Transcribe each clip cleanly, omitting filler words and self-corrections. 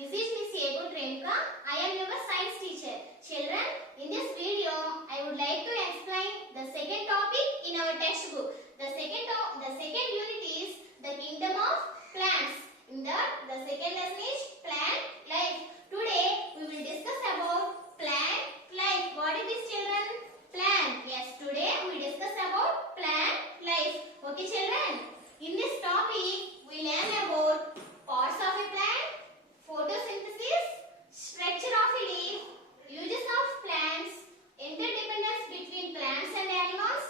This is Miss Yegoti Renuka. I am your science teacher. Children, in this video, I would like to explain the second topic in our textbook. The second unit is the kingdom of plants. In that, the second lesson is plant life. Today, we will discuss about plant life. What is this, children? Plant. Yes, today we discuss about plant life. Okay, children. In this topic, we learn about parts of a plant, photosynthesis, structure of a leaf, uses of plants, interdependence between plants and animals,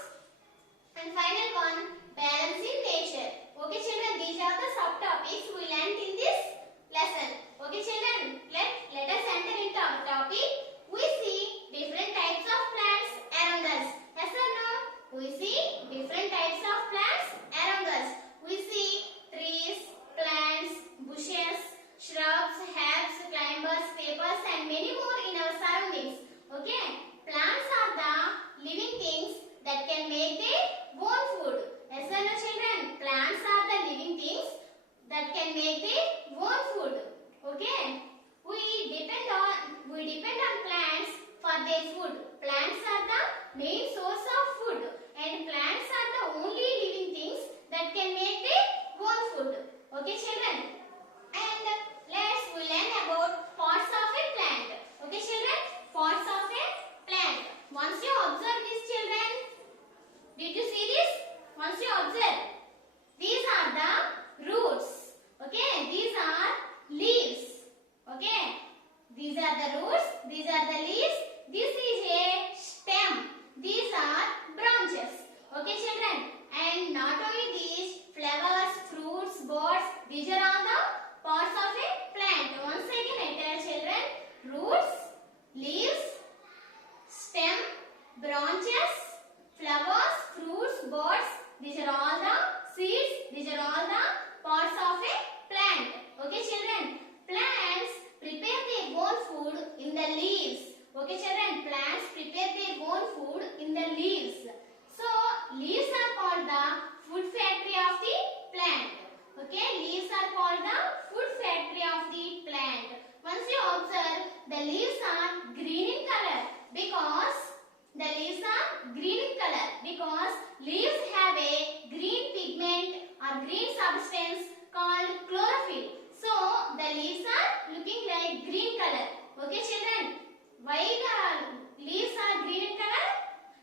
and final one, balance in nature. Okay, children, these are the subtopics we learned in this lesson. Okay, children, let us enter into our topic. We see different types of plants around us. Yes or no? We see different types of plants around us. We see trees, plants, bushes, shrubs, herbs, climbers, creepers, and many more in our surroundings. Okay? Plants are the living things that can make their own food. Yes or no, children? Plants are the living things that can make their own food. Okay? We depend on plants for their food. Plants are the main source of food, and plants are the only living things that can make their own food. Okay, children? And we learn about parts of a plant. Okay, children? Parts of a plant. Once you observe this, children, did you see this? Once you observe, these are the roots. Okay, these are leaves. Okay, these are the roots, these are the leaves, this is a stem, these are branches. Okay, children? And not only these, flowers, fruits, buds, these are all the parts of a plant. Once again I tell children, roots, leaves, stem, branches, flowers, fruits, buds, these are all the seeds, these are all the parts of a plant. Okay, children? Plants prepare their own food in the leaves. Okay, children? Plants prepare their own food in the leaves. So, leaves are called the food factory of the plant. Okay, leaves are called the food factory of the plant. Once you observe, the leaves are green in color because leaves have a green pigment or green substance called chlorophyll. So, the leaves are looking like green color. Okay, children? Why the leaves are green in color?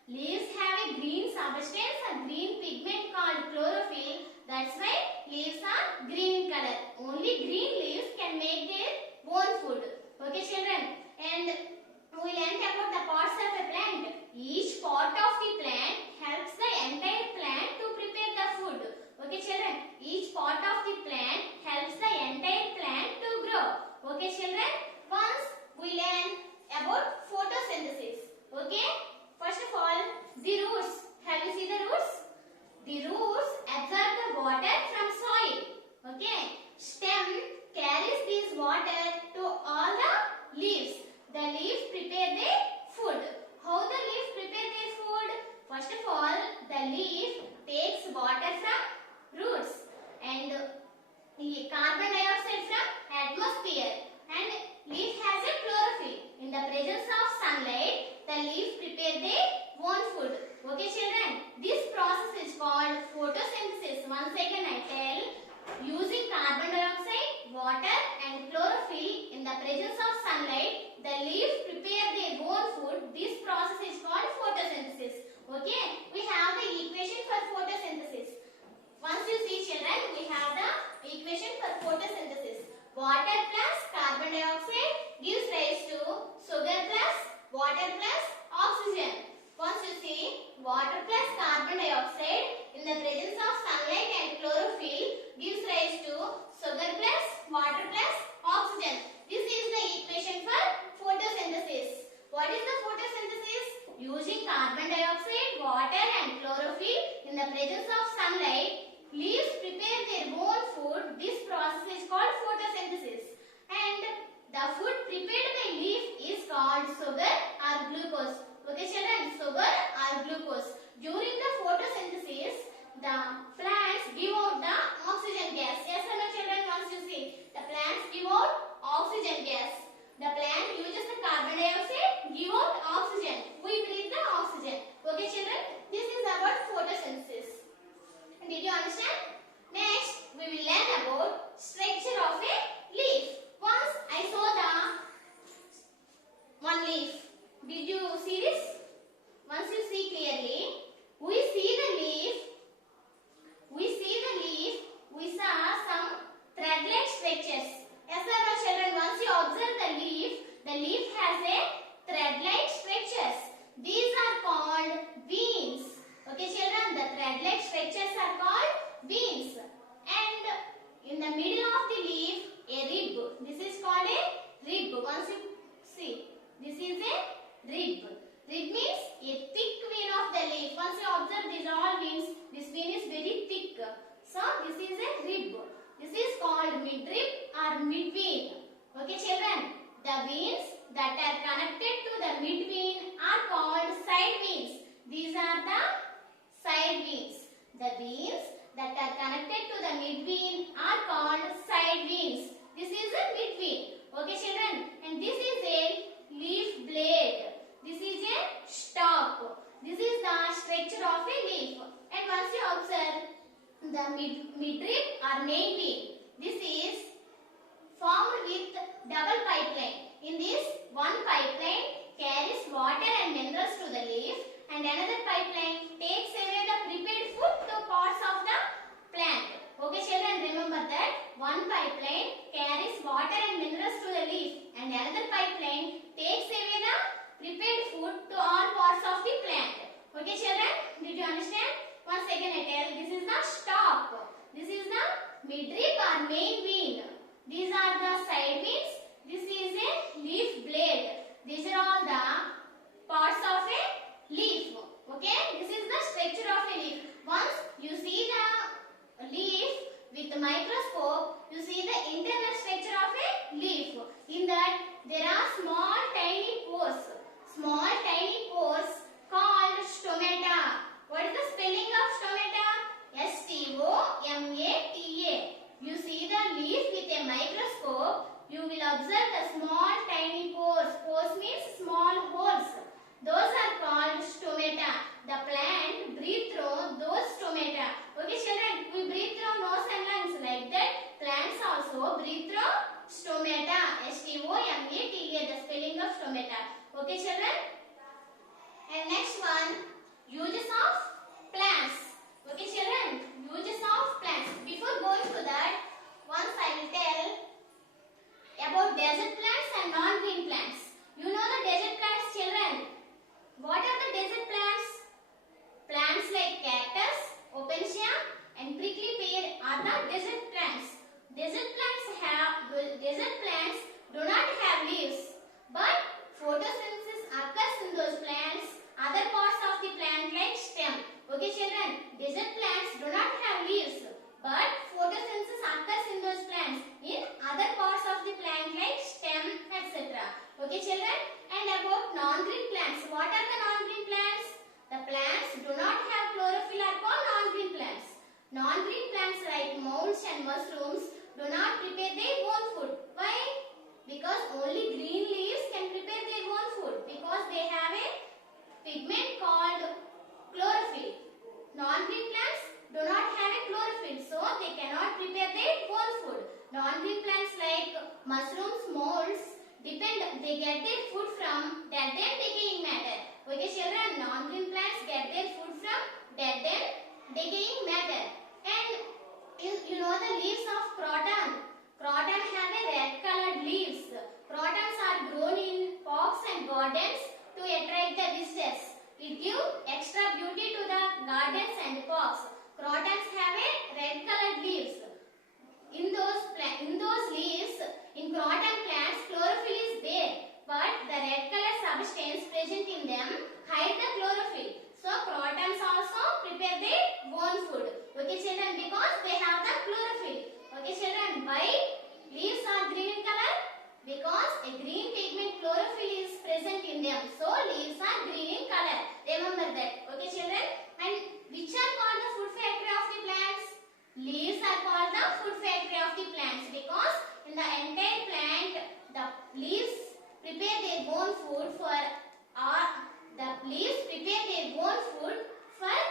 Leaves have a green substance, a green pigment called chlorophyll. That's why leaves are green in color. Only green leaves can make their own food. Okay, children? And we learned about the parts of a plant. Each part of the plant helps the entire plant to prepare the food. Okay, children? Each part of the plant helps the entire plant to grow. Okay, children? Once we learn about photosynthesis. Okay? First of all, the roots. Have you seen the roots? The roots absorb the water from soil. Okay? Stem carries this water to all the leaves. The leaves prepare their food. How the leaves prepare their food? First of all, the leaf takes water from roots and carbon dioxide from atmosphere, and leaf has a chlorophyll. In the presence of sunlight, the leaf prepare their own food. Okay, children? This process is called photosynthesis. Once again I tell, using carbon dioxide, water and chlorophyll in the presence of sunlight, the leaf prepare their own food. This process is called photosynthesis. Okay? We have the equation for photosynthesis. Once you see, children, we have the equation for photosynthesis. Water plus carbon dioxide gives rise to sugar plus water plus oxygen. Once you see, water plus carbon dioxide in the presence of sunlight and chlorophyll gives rise to sugar plus water plus oxygen. This is the equation for photosynthesis. What is the photosynthesis? Using carbon dioxide, water and chlorophyll in the presence of sunlight, leaves prepare their own food. This process is called photosynthesis. And the food prepared by leaf is called sugar or glucose. Okay, children? Sugar or glucose. During the photosynthesis, the plants give out the oxygen gas. Yes or no, children? Once you see, the plants give out oxygen. beans. And in the middle of the leaf, a rib. This is called a rib. Once you see, this is a rib. Rib means a thick vein of the leaf. Once you observe these all veins, this vein is very thick. So this is a rib. This is called midrib or midvein. Okay children, the veins that are connected to the midvein are called side veins. These are the side veins. The veins that are connected to the midvein are called side veins. This is a midvein. Okay children, and this is a leaf blade. This is a stalk. This is the structure of a leaf. And once you observe the midrib or main vein, this is formed with double pipeline. In this, one pipeline carries water and minerals to the leaf, and another pipeline takes away the prepared food to parts of the plant. Okay children, remember that one pipeline carries water and minerals to the leaf, and another pipeline takes away the prepared food to all parts of the plant. Okay children, did you understand? Once again I tell, this is the stalk. This is the midrib or main vein. These are the side veins. This is a leaf blade. These are all the parts of a leaf. Okay, this is the structure of a leaf. Once you see the leaf with the microscope, you see the internal structure of a leaf. In that, there are small tiny pores. Small tiny pores called stomata. What is the spelling of stomata? S-T-O-M-A-T-A. You see the leaf with a microscope, you will observe the small tiny pores. Pores means small holes. Those are called stomata. The plant breathes through those stomata. Okay children, we breathe through nose and lungs. Like that, plants also breathe through stomata. S-T-O-M-A-T-A, the spelling of stomata. Okay children? And next one, uses of plants. Okay children, uses of plants. Before going to that, once I will tell about desert plants and non-green plants. You know the desert plants children. What are the desert plants? Plants like cactus, opensia and prickly pear are the desert plants. Desert plants do not have leaves, but photosynthesis occurs in those plants. Other parts of the plant like stem. Okay children, desert plants do not have leaves, but photosynthesis occurs in those plants in other parts of the plant like stem, etc. Okay children, and about non-green plants. What are the non-green plants? The plants do not have chlorophyll are called non-green plants. Non-green plants like molds and mushrooms do not prepare their own food. Why? Because only green leaves can prepare their own food, because they have a pigment called chlorophyll. Non-green plants do not have a chlorophyll, so they cannot prepare their own food. Non-green plants like mushrooms, molds, they get their food from dead and decaying matter. Okay children, non-green plants get their food from dead and decaying matter. And you know the leaves of croton. Croton have a red colored leaves. Crotons are grown in parks and gardens to attract the visitors. It gives extra beauty to the gardens and parks. Crotons have a red colored leaves. In those leaves, in croton plants, chlorophyll is there, but the red color substance present in them hide the chlorophyll. So crotons also prepare their own food. Okay children, because they have the chlorophyll. Okay children, why leaves are green in color? Because a green pigment chlorophyll is present in them. So leaves are green in color. Remember that. Okay children, and which are called the food factory of the plants? Leaves are called the food factory of the plants, because in the entire plant, the leaves prepare their own food for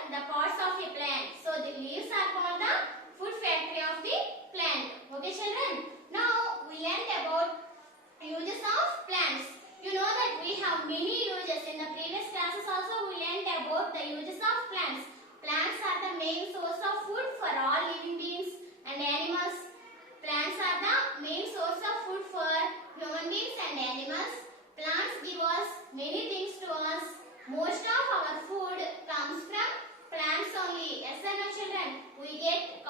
the parts of a plant. So the leaves are called the food factory of the plant. Okay children. Now we learned about uses of plants. You know that we have many uses. In the previous classes also we learned about the uses of plants. Plants are the main source of food for all living beings and animals. Plants are the main source of food for human beings and animals. Plants give us many things to us. Most of our food comes from plants only. Yes or no children? We get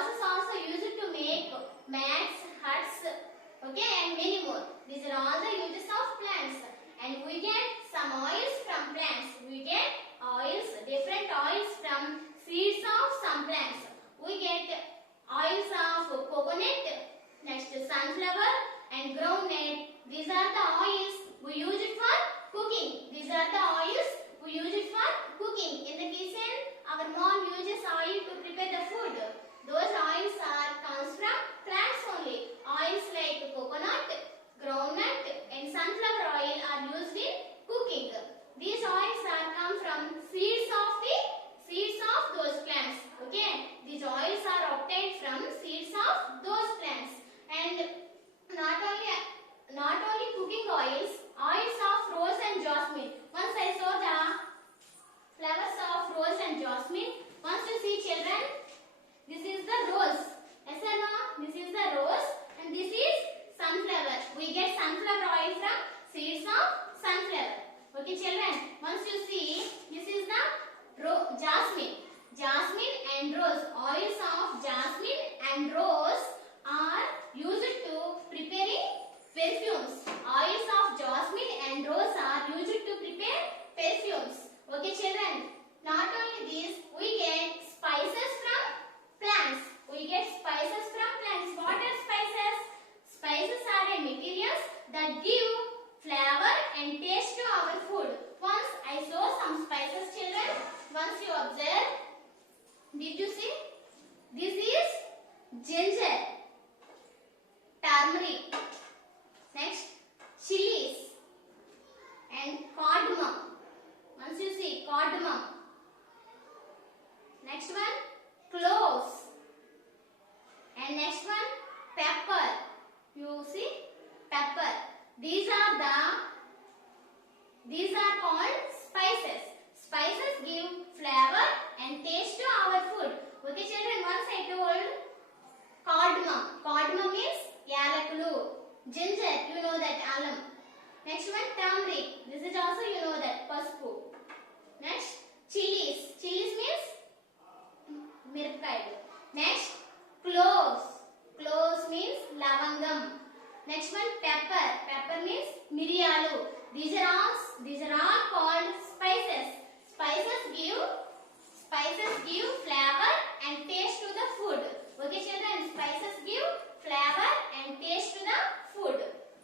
grasses also used to make mats, huts, okay, and many more. These are all the uses of plants. And we get some oils from plants. We get oils, different oils from seeds of some plants. We get oils of coconut, next sunflower and groundnut. These are the oils we use it for cooking. These are the oils we use it for cooking. In the kitchen, our mom uses oil to prepare the food. Those oils comes from plants only. Oils like coconut, groundnut and sunflower oil are used in cooking. These oils come from seeds of those plants. Okay, these oils are obtained from seeds of those plants. And not only cooking oils of rose and jasmine. Once I saw the flowers of rose and jasmine. Once you see, children, this is the rose. Yes or no? This is the rose and this is sunflower. We get sunflower oil from seeds of sunflower. Okay, children. Once you see, this is the jasmine. Jasmine and rose. Oils of jasmine and rose are used to preparing perfumes. Oils of jasmine and rose are used to prepare perfumes. Okay, children. Not only this, we get spices from plants. We get spices from plants. What are spices? Spices are a materials that give flavor and taste to our food. Once I saw some spices, children. Once you observe, did you see? This is ginger, turmeric, next chilies and cardamom. Once you see cardamom. Next one, cloves. And next one, pepper. You see, pepper. These are called spices. Spices give flavor and taste to our food. Okay, children. Once I told cardamom. Cardamom means yalakulu. Ginger, you know that, alum. Next one, turmeric. This is also you know that, paspu. Next, chilies. Chilies means mirapkayu. Next, cloves. Cloves means lavangam. Next one, pepper. Pepper means miriyalu. These are all called spices. Spices give flavor and taste to the food. Okay, children. Spices give flavor and taste to the food.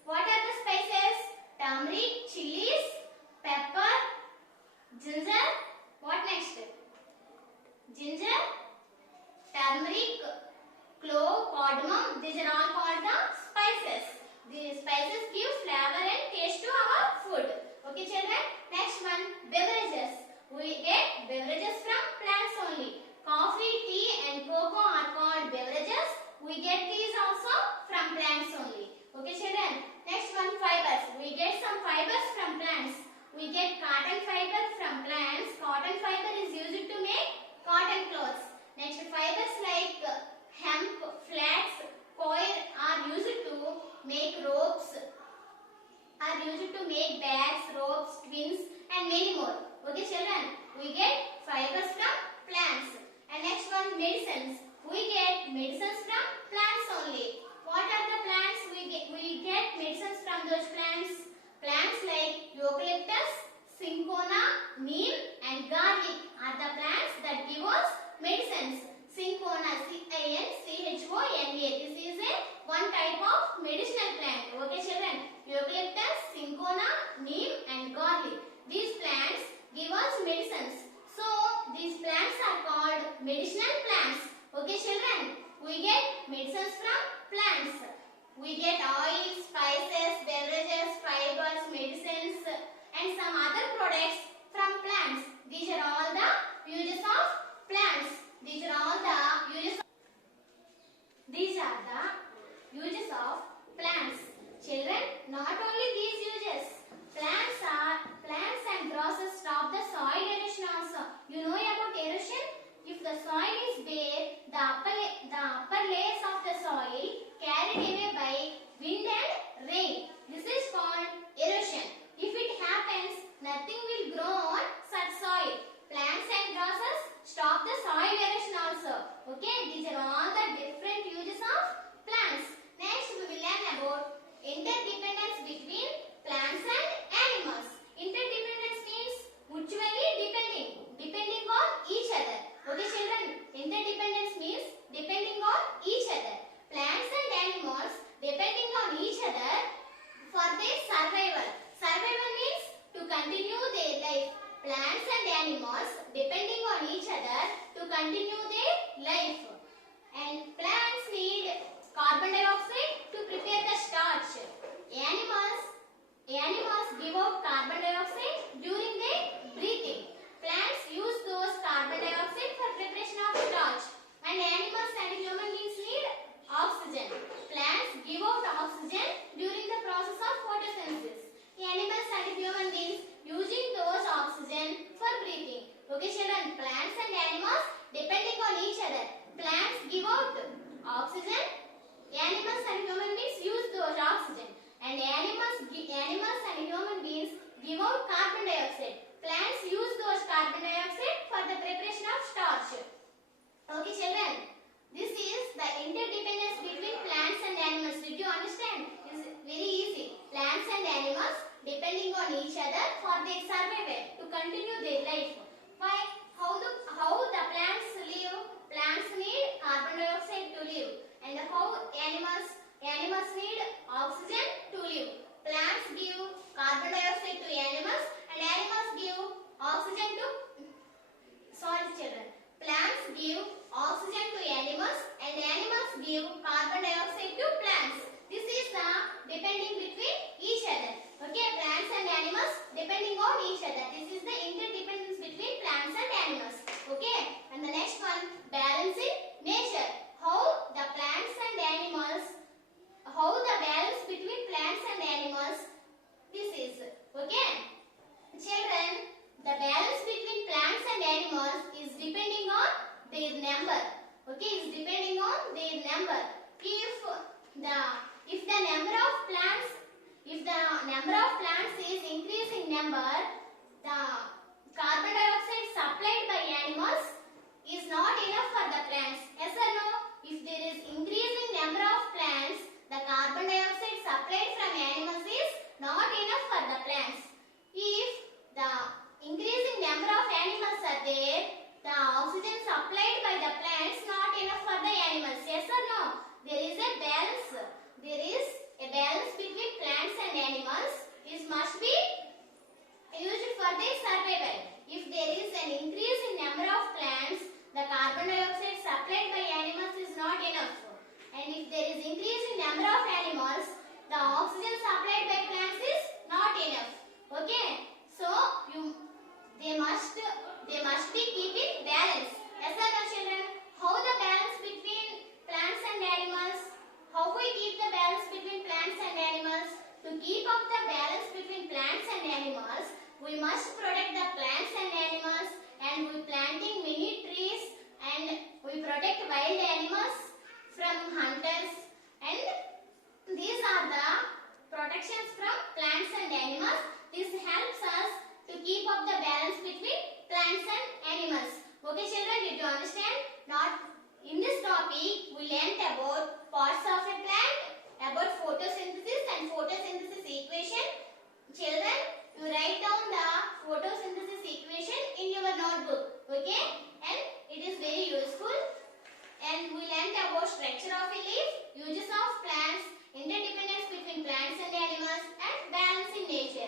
What are the spices? Turmeric, chilies, pepper, ginger. What next? Ginger, turmeric, clove, cardamom. These are all called the spices. These spices give flavor and taste to our food. Okay, children. Next one, beverages. We get beverages from plants only. Coffee, tea and cocoa are called beverages. We get these also from plants only. Okay, children. Next one, fibers. We get some fibers from plants. We get cotton fiber from plants. Cotton fiber is used to make cotton clothes. Next, fibers like hemp, flax, coir are used to make ropes, are used to make bags, ropes, twins and many more. Okay, children. We get fibers from plants. And next one, medicines. We get medicines from plants only. What are the plants? We get medicines from those plants. Plants like eucalyptus, cinchona, neem and garlic are the plants that give us medicines. Cinchona, C-I-N-C-H-O-N-A. This is one type of medicinal plant. Okay, children. Eucalyptus, cinchona, neem and garlic. These plants give us medicines. So, these plants are called medicinal plants. Okay, children. We get medicines from plants. We get oils, spices, beverages, fibers, medicines and some other products from plants. These are all the uses of plants. These are the uses of plants. Children, not only these uses. Plants and grasses stop the soil erosion also. You know about erosion? If the soil is bare, the upper layers of the soil carried away by wind and rain. This is called erosion. If it happens, nothing will grow on such soil. Plants and grasses stop the soil erosion also. Okay, these are all the of plants. Next we will learn about interdependence between plants and animals. Interdependence means mutually depending on each other. Okay children, interdependence means depending on each other. Plants and animals depending on each other for their survival. Survival means to continue their life. Plants and animals depending on each other to continue their life. And plants need carbon dioxide to prepare the starch. Animals give out carbon dioxide during their breathing. Plants use those carbon dioxide for preparation of starch. And animals and human beings need oxygen. Plants give out oxygen during the process of photosynthesis. Animals and human beings using those oxygen for breathing. Okay children, plants and animals depending on each other. Plants give out oxygen. Animals and human beings use those oxygen. And animals and human beings give out carbon dioxide. Plants use those carbon dioxide for the preparation of starch. Okay children, this is the interdependence between plants and animals. Did you understand? It's very easy. Plants and animals depending on each other for their survival to continue their life. Why? How the plants live? Plants need carbon dioxide to live. And how animals need oxygen to live. Plants give carbon dioxide to animals and animals give oxygen to children. Plants give oxygen to animals and animals give carbon dioxide to plants. This is the depending between each other. Okay, plants and animals depending on each other. This is the interdependence between plants and animals. Okay, and the next one, balance in nature. How the balance between plants and animals, this is. Okay, children, the balance between plants and animals is depending on their number. Okay, is depending on their number. If the number of plants is increasing number, the carbon dioxide supplied by animals is not enough for the plants. Yes or no? If there is increasing number of plants, the carbon dioxide supplied from animals is not enough for the plants. If the increasing number of animals are there, the oxygen supplied by the plants not enough for the animals. Yes or no? There is a balance. There is a balance between plants and animals. This must be used for their survival. If there is an increase in number of plants, the carbon dioxide supplied by animals is not enough. And if there is increase in number of animals, the oxygen supplied by plants is not enough. Okay? So they must be keeping balance. Yes or no children? How the balance between plants and animals? How we keep the balance between plants and animals? To keep up the balance between plants and animals, we must protect the plants and animals, and we planting many trees, and we protect wild animals from hunters, and these are the protections from plants and animals. This helps us to keep up the balance between plants and animals. Okay children, did you understand? In this topic we learnt about parts of a plant, about photosynthesis and photosynthesis equation. Children, you write down the photosynthesis equation in your notebook. Okay? And it is very useful. And we learnt about structure of a leaf, uses of plants, interdependence between plants and animals, and balance in nature.